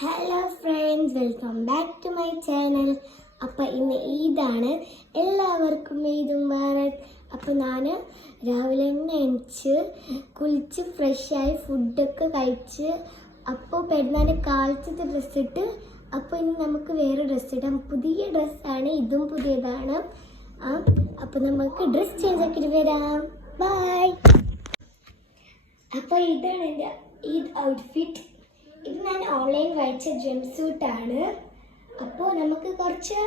Hello friends, welcome back to my channel. അപ്പോൾ ഇന്ന് ഈദാണ്. എല്ലാവർക്കും ഈദ് മുബാറക്. അപ്പോൾ ഞാൻ രാവിലെ തന്നെ എണിച്ച് കുളിച്ച് ഫ്രഷായി ഫുഡൊക്കെ കഴിച്ച് അപ്പോൾ പെരുന്നാൾ കാലത്തെ ഡ്രസ്സ് ഇട്ട് അപ്പോൾ ഇനി നമുക്ക് വേറെ ഡ്രസ്സ് ഇടാം. പുതിയ ഡ്രസ്സാണ്, ഇതും പുതിയതാണ്. അപ്പോൾ നമുക്ക് ഡ്രസ്സ് ചേഞ്ച് ആക്കിയിട്ട് വരാം. ബൈ. അപ്പോൾ ഇതാണ് എൻ്റെ ഈദ് ഔട്ട്ഫിറ്റ്. ഇത് ഞാൻ ഓൺലൈൻ വായിച്ച ജംപ് സൂട്ടാണ്. അപ്പോൾ നമുക്ക് കുറച്ച്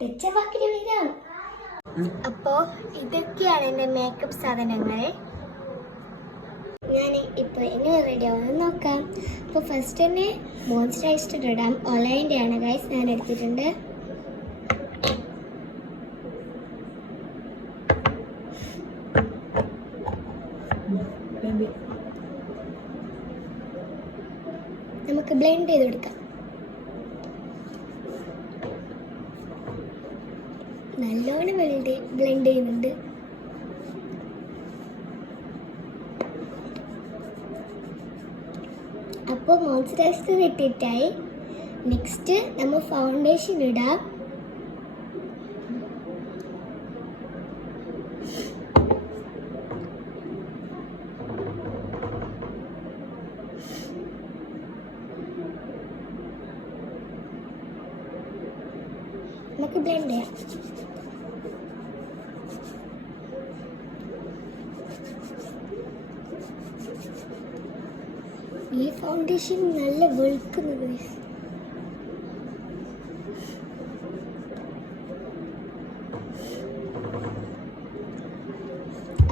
ടച്ചപ്പാക്കിട്ട് വരാം. അപ്പോൾ ഇതൊക്കെയാണ് എൻ്റെ മേക്കപ്പ് സാധനങ്ങൾ. ഞാൻ ഇപ്പോൾ എങ്ങനെ റെഡി ആവുമെന്ന് നോക്കാം. അപ്പോൾ ഫസ്റ്റ് തന്നെ മോയ്സ്ചറൈസർ ഇടാം. ഓൺലൈൻ്റെ ആണ് ഗൈസ്, ഞാൻ എടുത്തിട്ടുണ്ട്. നമുക്ക് ബ്ലെൻഡ് ചെയ്തെടുക്കാം. നല്ലോണം ബ്ലെൻഡ് ചെയ്യുന്നുണ്ട്. അപ്പോൾ മോയ്സ്ചറൈസർ ഇട്ടിട്ടായി. നെക്സ്റ്റ് നമ്മൾ ഫൗണ്ടേഷൻ ഇടാം. നമുക്ക് ബ്ലെൻഡ് ചെയ്യാം. ഈ ഫൗണ്ടേഷൻ നല്ല വെളുക്കുന്നത്.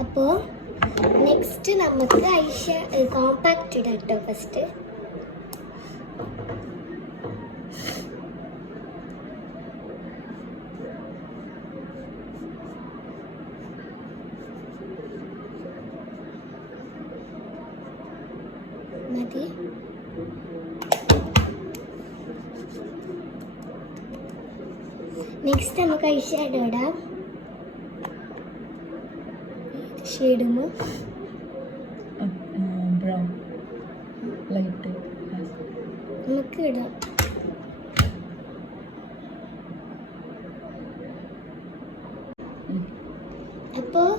അപ്പോൾ നെക്സ്റ്റ് നമുക്ക് കോമ്പാക്റ്റ് ഇടാം കേട്ടോ. ഫസ്റ്റ് മതി. നെക്സ്റ്റ് നമുക്ക് ഐ ഷാഡോ ഇടാം. ഷെയ്ഡുമോ ബ്രൗൺ ലൈറ്റ് നമുക്ക് ഇടാം. അപ്പോൾ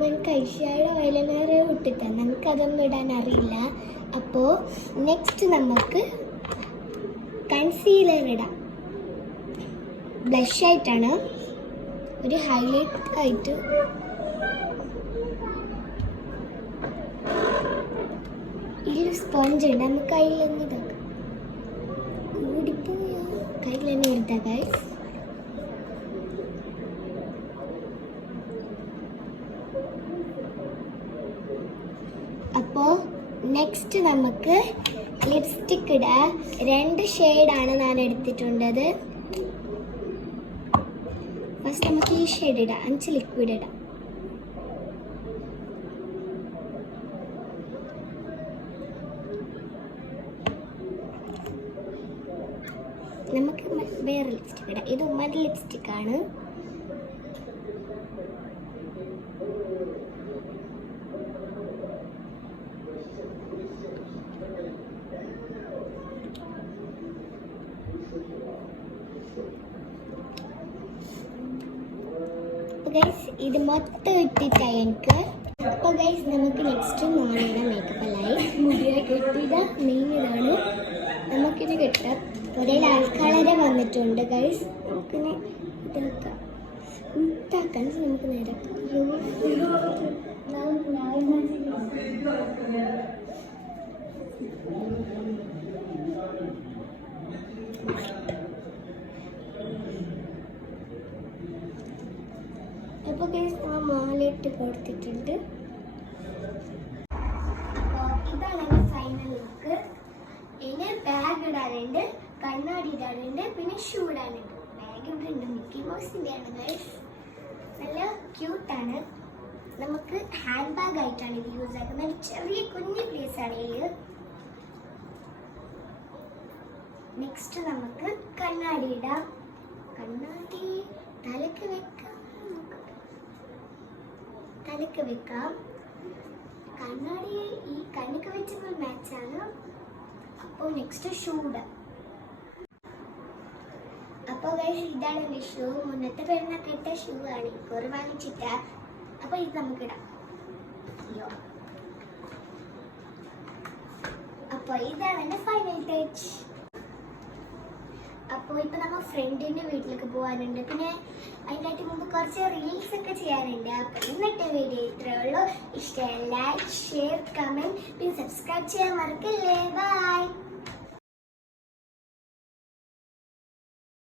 നമുക്ക് ഐ ഷാഡോ ഐലൈനർ ഇട്ടിട്ടാ, നമുക്കതൊന്നും ഇടാൻ അറിയില്ല. അപ്പോൾ നെക്സ്റ്റ് നമുക്ക് കൺസീലർ ഇടാം. ബ്ലഷ് ആയിട്ടാണ്, ഒരു ഹൈലൈറ്റ് ആയിട്ട്. ഇതിൽ സ്പോഞ്ച് ഉണ്ട്, നമുക്ക് കയ്യിൽ തന്നെ ഇതാക്കാം. കൂടിപ്പോയോ കയ്യിൽ തന്നെ എടുത്താൽ ഗൈസ്. അപ്പോൾ നെക്സ്റ്റ് നമുക്ക് ലിപ്സ്റ്റിക് ഇടാം. 2 ഷെയ്ഡാണ് ഞാൻ എടുത്തിട്ടുള്ളത്. ഫസ്റ്റ് നമുക്ക് ഈ ഷെയ്ഡ് ഇടാം. 5 ലിക്വിഡ് ഇടാം. നമുക്ക് വേറെ ലിപ്സ്റ്റിക് ഇടാം. ഇത് ഉമ്മൻ്റെ ലിപ്സ്റ്റിക്കാണ്. ഗൈസ് ഇത് മൊത്തം ഇട്ടിട്ടായി എനിക്ക്. അപ്പോൾ ഗൈസ് നമുക്ക് നെക്സ്റ്റ് മോണിയുടെ മേക്കപ്പ് അല്ലായി. മുടിയെ കെട്ടിയത് മെയിൻ ഇതാണ്. നമുക്കിത് കിട്ടാം. ഒരേ ആൾക്കാരെ വന്നിട്ടുണ്ട് ഗൈസ്. നമുക്കിനെ ഇതാക്കാം. ഇതാക്കാൻ നമുക്ക് നേരെ അപ്പോൾ ഗൈസ് ആ മാലയിട്ട് കൊടുത്തിട്ടുണ്ട്. അപ്പോൾ ഇതാണ് എൻ്റെ ഫൈനൽ ലുക്ക്. ഇനി ബാഗ് ഇടാനുണ്ട്, കണ്ണാടി ഇടാനുണ്ട്, പിന്നെ ഷൂ ഇടാനുണ്ട്. ബാഗ് ഇവിടെ ഉണ്ട്, മിക്കി മൗസിൻ്റെ ആണ് ഗൈസ്. നല്ല ക്യൂട്ടാണ്. നമുക്ക് ഹാൻഡ് ബാഗ് ആയിട്ടാണ് ഇത് യൂസ് ആക്കുന്നത്. ചെറിയ കുഞ്ഞു പ്ലേസ് ആണ് ഇത്. നെക്സ്റ്റ് നമുക്ക് കണ്ണാടി ഇടാം. കണ്ണാടി തലക്ക് വെക്കാം. കണ്ണാടി ഈ കണ്ണിക്ക് വെച്ചപ്പോൾ മാച്ചാണ്. അപ്പോൾ നെക്സ്റ്റ് ഷൂ ഇടാം. അപ്പോൾ ഗൈസ് ഇതാണ് എൻ്റെ ഷൂ. മുന്നത്തെ പെരുന്നൊക്കെ ഇട്ട ഷൂ ആണ്, ഒരു വാങ്ങിച്ചിട്ട. അപ്പോൾ ഇത് നമുക്കിടാം. അയ്യോ. അപ്പോൾ ഇതാണ് എൻ്റെ ഫൈനൽ ടച്ച്. അപ്പോൾ ഇപ്പം നമ്മൾ ഫ്രണ്ടിൻ്റെ വീട്ടിലേക്ക് പോകാനുണ്ട്. പിന്നെ അതിനായിട്ട് മുമ്പ് കുറച്ച് റീൽസ് ഒക്കെ ചെയ്യാനുണ്ട്. അപ്പോൾ ഇന്നത്തെ വീഡിയോ ഇത്രയേ ഉള്ളൂ. ഇഷ്ടമായി ലൈക്ക്, ഷെയർ, കമൻറ്റ്, പിന്നെ സബ്സ്ക്രൈബ് ചെയ്യാൻ മറക്കല്ലേ. ബൈ.